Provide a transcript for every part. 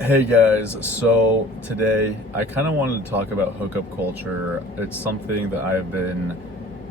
Hey guys, so today I kind of wanted to talk about hookup culture. It's something that I've been,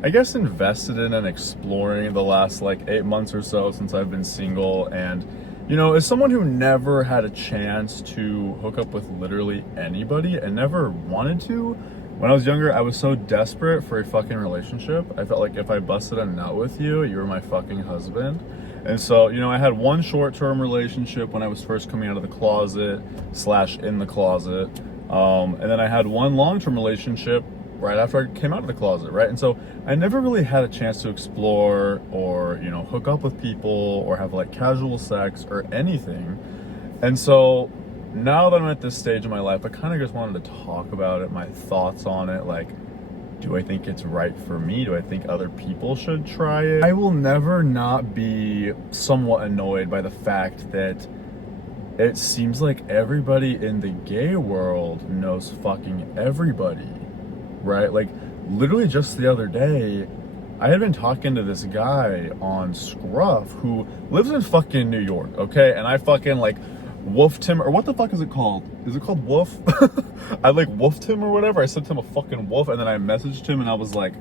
I guess, invested in and exploring the last like 8 months or so since I've been single. And, as someone who never had a chance to hook up with literally anybody and never wanted to, when I was younger, I was so desperate for a fucking relationship. I felt like if I busted a nut with you, you were my fucking husband. And so, I had one short-term relationship when I was first coming out of the closet / in the closet. And then I had one long-term relationship right after I came out of the closet, right? And so I never really had a chance to explore or, hook up with people or have like casual sex or anything. And so now that I'm at this stage in my life, I kind of just wanted to talk about it, my thoughts on it, like, do I think it's right for me? Do I think other people should try it? I will never not be somewhat annoyed by the fact that it seems like everybody in the gay world knows fucking everybody, right? Like, literally just the other day, I had been talking to this guy on Scruff who lives in fucking New York, okay? And I fucking like woofed him, or what the fuck is it called? Is it called woof? I like woofed him or whatever. I sent him a fucking woof, and then I messaged him and I was like,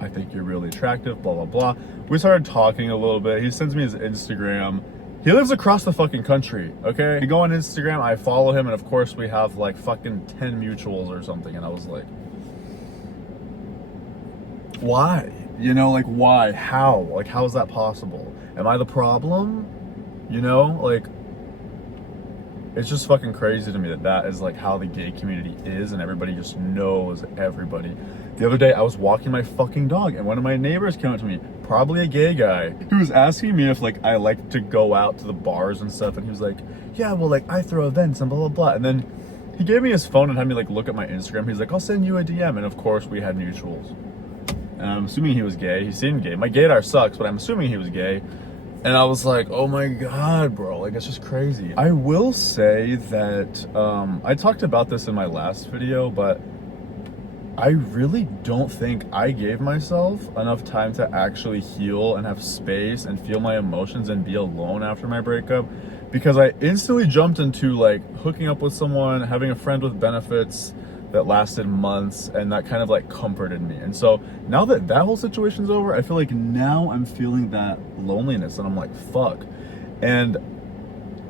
I think you're really attractive, blah, blah, blah. We started talking a little bit. He sends me his Instagram. He lives across the fucking country, okay? I go on Instagram, I follow him, and of course we have like fucking 10 mutuals or something. And I was like, why? Like why? How? Like, how is that possible? Am I the problem? Like, it's just fucking crazy to me that is like how the gay community is, and everybody just knows everybody. The other day I was walking my fucking dog and one of my neighbors came up to me, probably a gay guy. He was asking me if like I like to go out to the bars and stuff, and he was like, yeah, well, like I throw events and blah blah blah. And then he gave me his phone and had me like look at my Instagram. He's like, I'll send you a DM. And of course we had mutuals. And I'm assuming he was gay. He seemed gay. My gaydar sucks, but I'm assuming he was gay. And I was like, oh my God, bro, like, it's just crazy. I will say that, I talked about this in my last video, but I really don't think I gave myself enough time to actually heal and have space and feel my emotions and be alone after my breakup, because I instantly jumped into like hooking up with someone, having a friend with benefits that lasted months, and that kind of like comforted me. And so now that that whole situation's over, I feel like now I'm feeling that loneliness, and I'm like, fuck. And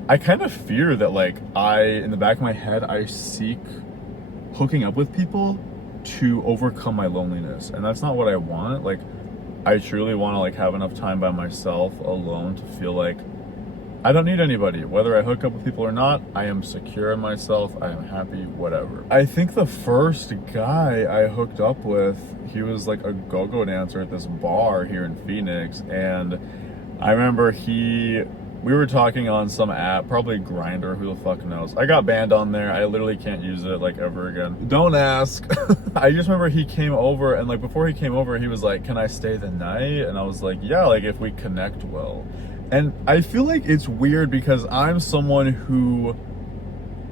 I kind of fear that like in the back of my head, I seek hooking up with people to overcome my loneliness, and that's not what I want. Like, I truly want to like have enough time by myself alone to feel like I don't need anybody. Whether I hook up with people or not, I am secure in myself, I am happy, whatever. I think the first guy I hooked up with, he was like a go-go dancer at this bar here in Phoenix, and I remember we were talking on some app, probably Grindr, who the fuck knows. I got banned on there. I literally can't use it like ever again. Don't ask. I just remember he came over, and like before he came over, he was like, can I stay the night? And I was like, yeah, like if we connect well. And I feel like it's weird because I'm someone who,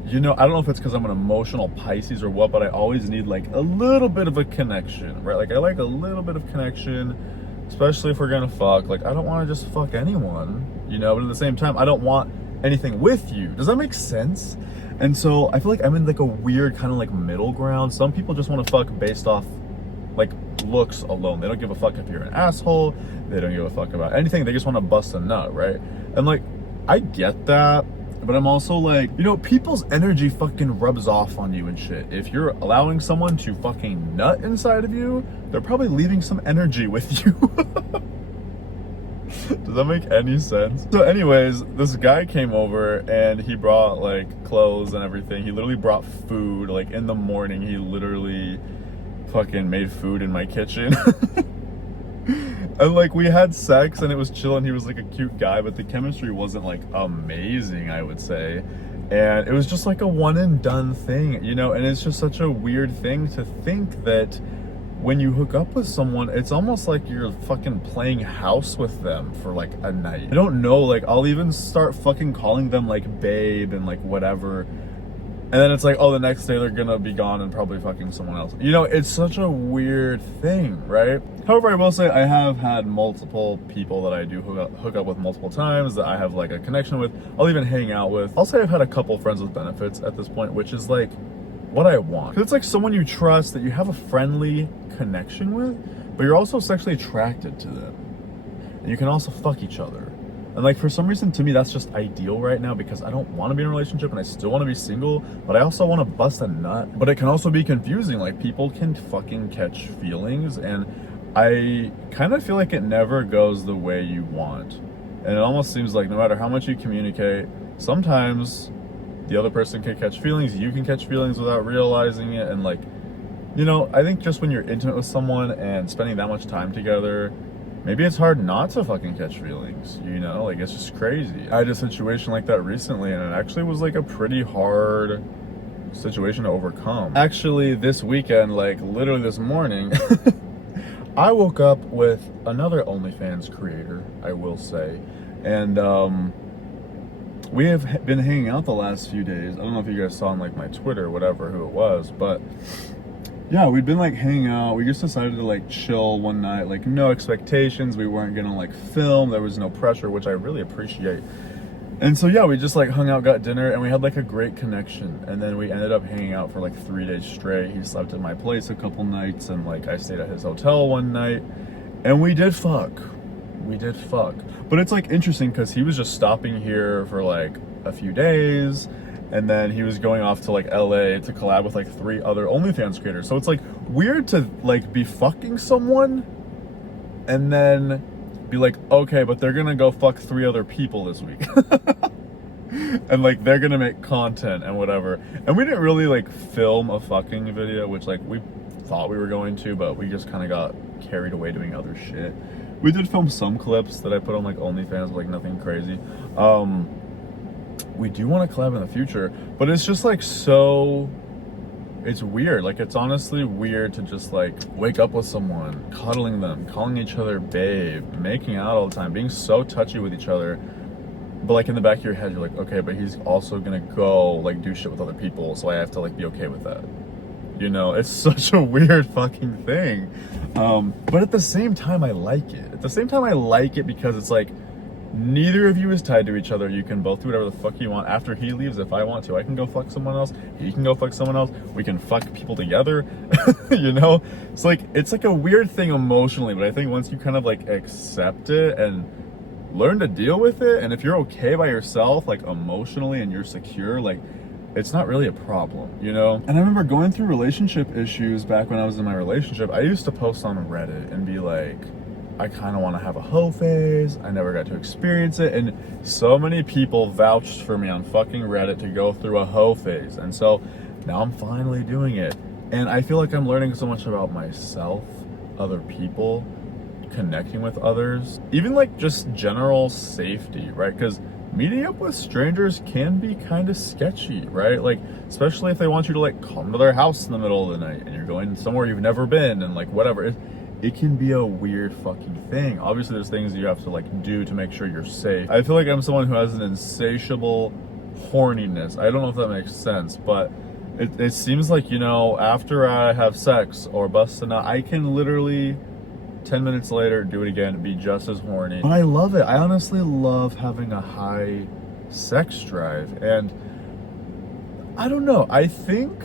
I don't know if it's because I'm an emotional Pisces or what, but I always need like a little bit of a connection, right? Like I like a little bit of connection, especially if we're gonna fuck. Like, I don't want to just fuck anyone, but at the same time, I don't want anything with you. Does that make sense? And so I feel like I'm in like a weird kind of like middle ground. Some people just want to fuck based off like looks alone. They don't give a fuck if you're an asshole. They don't give a fuck about anything. They just want to bust a nut, right? And like, I get that, but I'm also like, people's energy fucking rubs off on you and shit. If you're allowing someone to fucking nut inside of you, they're probably leaving some energy with you. Does that make any sense? So anyways, this guy came over and he brought like clothes and everything. He literally brought food. Like in the morning, he literally fucking made food in my kitchen. And like we had sex and it was chill, and he was like a cute guy, but the chemistry wasn't like amazing, I would say. And it was just like a one and done thing, and it's just such a weird thing to think that when you hook up with someone, it's almost like you're fucking playing house with them for like a night. I don't know, like I'll even start fucking calling them like babe and like whatever. And then it's like, oh, the next day they're gonna be gone and probably fucking someone else. You know, it's such a weird thing, right? However, I will say I have had multiple people that I do hook up with multiple times, that I have like a connection with, I'll even hang out with. I'll say I've had a couple friends with benefits at this point, which is like what I want. Because it's like someone you trust, that you have a friendly connection with, but you're also sexually attracted to them. And you can also fuck each other. And like for some reason, to me, that's just ideal right now, because I don't want to be in a relationship and I still want to be single, but I also want to bust a nut. But it can also be confusing. Like people can fucking catch feelings, and I kind of feel like it never goes the way you want. And it almost seems like no matter how much you communicate, sometimes the other person can catch feelings, you can catch feelings without realizing it. And like, you know, I think just when you're intimate with someone and spending that much time together, maybe it's hard not to fucking catch feelings, you know? Like, it's just crazy. I had a situation like that recently, and it actually was like a pretty hard situation to overcome. Actually, this weekend, like literally this morning, I woke up with another OnlyFans creator, I will say. And we have been hanging out the last few days. I don't know if you guys saw on like my Twitter or whatever, who it was, but yeah, we'd been like hanging out. We just decided to like chill one night, like no expectations. We weren't gonna like film. There was no pressure, which I really appreciate. And so yeah, we just like hung out, got dinner, and we had like a great connection. And then we ended up hanging out for like 3 days straight. He slept at my place a couple nights, and like I stayed at his hotel one night, and we did fuck. We did fuck. But it's like interesting because he was just stopping here for like a few days, and then he was going off to like LA to collab with like 3 other OnlyFans creators. So it's like weird to like be fucking someone and then be like, okay, but they're gonna go fuck 3 other people this week. And like they're gonna make content and whatever. And we didn't really like film a fucking video, which like we thought we were going to, but we just kind of got carried away doing other shit. We did film some clips that I put on like OnlyFans, but like nothing crazy. We do want to collab in the future, but it's just like so, it's weird. Like it's honestly weird to just like wake up with someone, cuddling them, calling each other babe, making out all the time, being so touchy with each other. But like in the back of your head, you're like, okay, but he's also gonna go like do shit with other people, so I have to like be okay with that. You know, it's such a weird fucking thing. But at the same time, I like it. At the same time, I like it because it's like, neither of you is tied to each other. You can both do whatever the fuck you want. After he leaves, if I want to, I can go fuck someone else. He can go fuck someone else. We can fuck people together. You know? It's like a weird thing emotionally, but I think once you kind of like accept it and learn to deal with it, and if you're okay by yourself, like emotionally, and you're secure, like it's not really a problem, you know? And I remember going through relationship issues back when I was in my relationship. I used to post on Reddit and be like, I kind of want to have a hoe phase. I never got to experience it. And so many people vouched for me on fucking Reddit to go through a hoe phase. And so now I'm finally doing it. And I feel like I'm learning so much about myself, other people, connecting with others, even like just general safety, right? Because meeting up with strangers can be kind of sketchy, right? Like, especially if they want you to like come to their house in the middle of the night and you're going somewhere you've never been and like whatever. It can be a weird fucking thing. Obviously, there's things you have to like do to make sure you're safe. I feel like I'm someone who has an insatiable horniness. I don't know if that makes sense, but it seems like, you know, after I have sex or bust a nut, I can literally 10 minutes later do it again and be just as horny. But I love it. I honestly love having a high sex drive. And I don't know, I think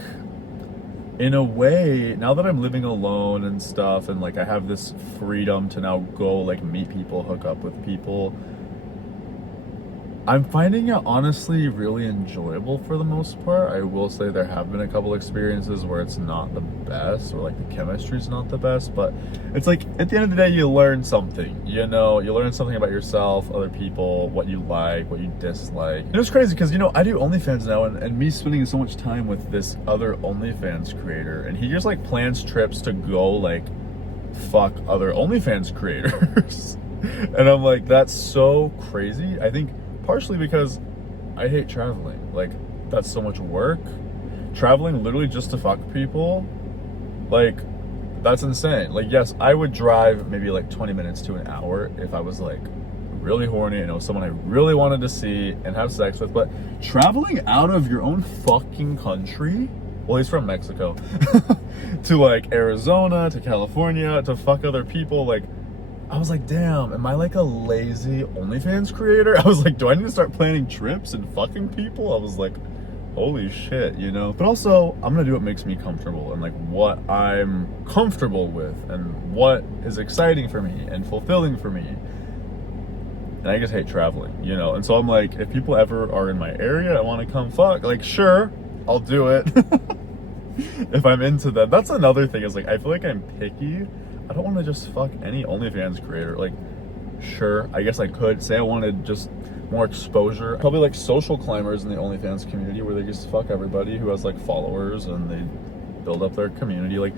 in a way, now that I'm living alone and stuff, and like I have this freedom to now go like meet people, hook up with people, I'm finding it honestly really enjoyable for the most part. I will say there have been a couple experiences where it's not the best, or like the chemistry's not the best, but it's like at the end of the day, you learn something, you know? You learn something about yourself, other people, what you like, what you dislike. And it's crazy because, you know, I do OnlyFans now, and me spending so much time with this other OnlyFans creator, and he just like plans trips to go like fuck other OnlyFans creators. And I'm like, that's so crazy. I think partially because I hate traveling. Like, that's so much work. Traveling literally just to fuck people, like, that's insane. Like, yes, I would drive maybe like 20 minutes to an hour if I was like really horny and it was someone I really wanted to see and have sex with. But traveling out of your own fucking country, well, he's from Mexico, to like Arizona, to California, to fuck other people, like, I was like, damn, am I like a lazy OnlyFans creator? I was like, do I need to start planning trips and fucking people? I was like, holy shit, you know? But also, I'm gonna do what makes me comfortable and like what I'm comfortable with and what is exciting for me and fulfilling for me. And I just hate traveling, you know? And so I'm like, if people ever are in my area, I wanna come fuck, like, sure, I'll do it. If I'm into that. That's another thing, is like, I feel like I'm picky. I don't want to just fuck any OnlyFans creator. Like, sure, I guess I could say I wanted just more exposure. Probably like social climbers in the OnlyFans community where they just fuck everybody who has like followers and they build up their community. Like,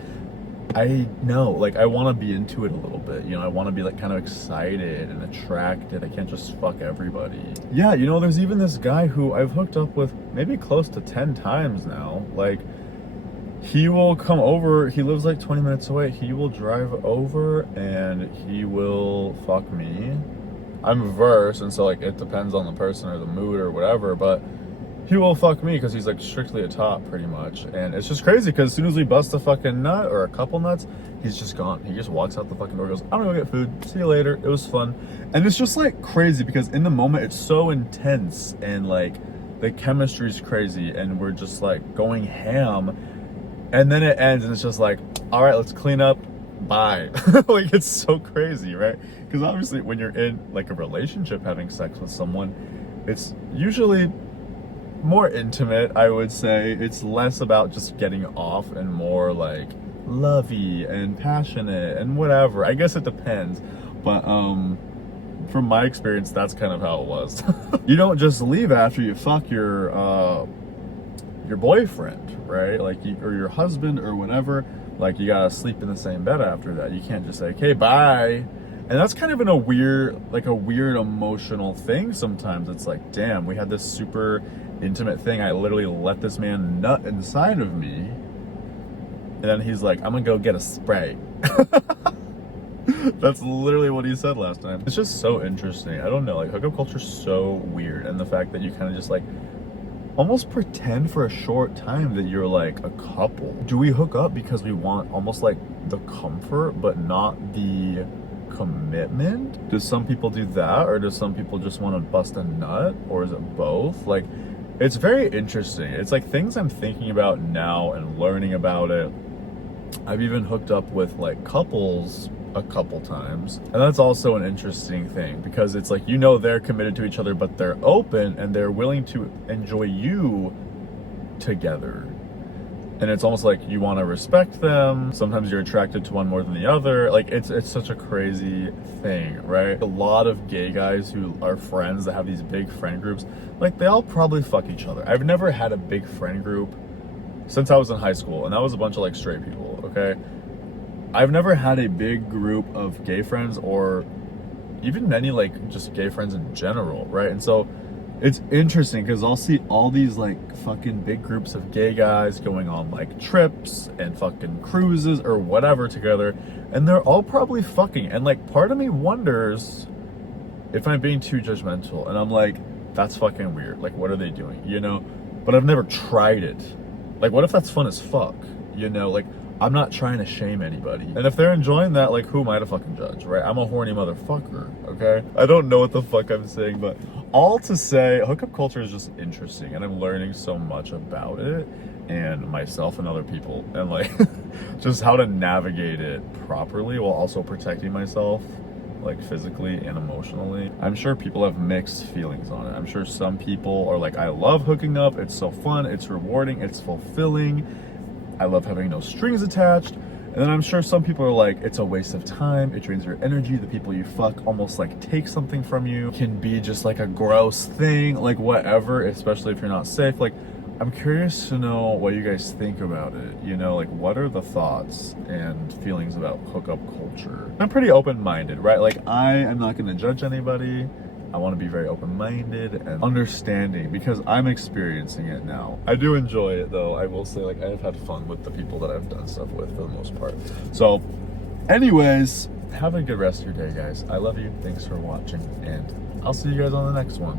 I know, like, I want to be into it a little bit, you know? I want to be like kind of excited and attracted. I can't just fuck everybody. Yeah, you know, there's even this guy who I've hooked up with maybe close to 10 times now. Like, he will come over, he lives like 20 minutes away, he will drive over and he will fuck me. I'm averse, and so like it depends on the person or the mood or whatever, but he will fuck me because he's like strictly a top pretty much. And it's just crazy because as soon as we bust a fucking nut or a couple nuts, he's just gone. He just walks out the fucking door, goes, I'm gonna go get food, see you later, it was fun. And it's just like crazy because in the moment it's so intense and like the chemistry's crazy and we're just like going ham. And then it ends and it's just like, all right, let's clean up, bye. Like, it's so crazy, right? Because obviously when you're in like a relationship having sex with someone, it's usually more intimate, I would say. It's less about just getting off and more like lovey and passionate and whatever. I guess it depends. But from my experience, that's kind of how it was. You don't just leave after you fuck your boyfriend, right? Like, or your husband or whatever. Like, you gotta sleep in the same bed after that. You can't just say, okay, bye. And that's kind of in a weird emotional thing sometimes. It's like, damn, we had this super intimate thing. I literally let this man nut inside of me. And then he's like, I'm gonna go get a spray. That's literally what he said last time. It's just so interesting. I don't know, like, hookup culture's so weird. And the fact that you kind of just like almost pretend for a short time that you're like a couple. Do we hook up because we want almost like the comfort but not the commitment? Do some people do that, or do some people just want to bust a nut, or is it both? Like, it's very interesting. It's like things I'm thinking about now and learning about it. I've even hooked up with like couples a couple times, and that's also an interesting thing because it's like, you know, they're committed to each other but they're open and they're willing to enjoy you together, and it's almost like you want to respect them. Sometimes you're attracted to one more than the other. Like, it's such a crazy thing, right? A lot of gay guys who are friends that have these big friend groups, like, they all probably fuck each other. I've never had a big friend group since I was in high school, and that was a bunch of like straight people, okay? I've never had a big group of gay friends, or even many like just gay friends in general, right? And so it's interesting because I'll see all these like fucking big groups of gay guys going on like trips and fucking cruises or whatever together, and they're all probably fucking, and like part of me wonders if I'm being too judgmental, and I'm like, that's fucking weird. Like, what are they doing, you know? But I've never tried it. Like, what if that's fun as fuck, you know? Like, I'm not trying to shame anybody. And if they're enjoying that, like, who am I to fucking judge, right? I'm a horny motherfucker, okay? I don't know what the fuck I'm saying, but all to say, hookup culture is just interesting, and I'm learning so much about it and myself and other people, and like, just how to navigate it properly while also protecting myself, like physically and emotionally. I'm sure people have mixed feelings on it. I'm sure some people are like, I love hooking up, it's so fun, it's rewarding, it's fulfilling, I love having no strings attached. And then I'm sure some people are like, it's a waste of time, it drains your energy, the people you fuck almost like take something from you, can be just like a gross thing, like whatever, especially if you're not safe. Like, I'm curious to know what you guys think about it, you know, like, what are the thoughts and feelings about hookup culture? I'm pretty open-minded, right? Like, I am not gonna judge anybody. I want to be very open-minded and understanding because I'm experiencing it now. I do enjoy it though. I will say, like, I've had fun with the people that I've done stuff with for the most part. So anyways, have a good rest of your day, guys. I love you. Thanks for watching, and I'll see you guys on the next one.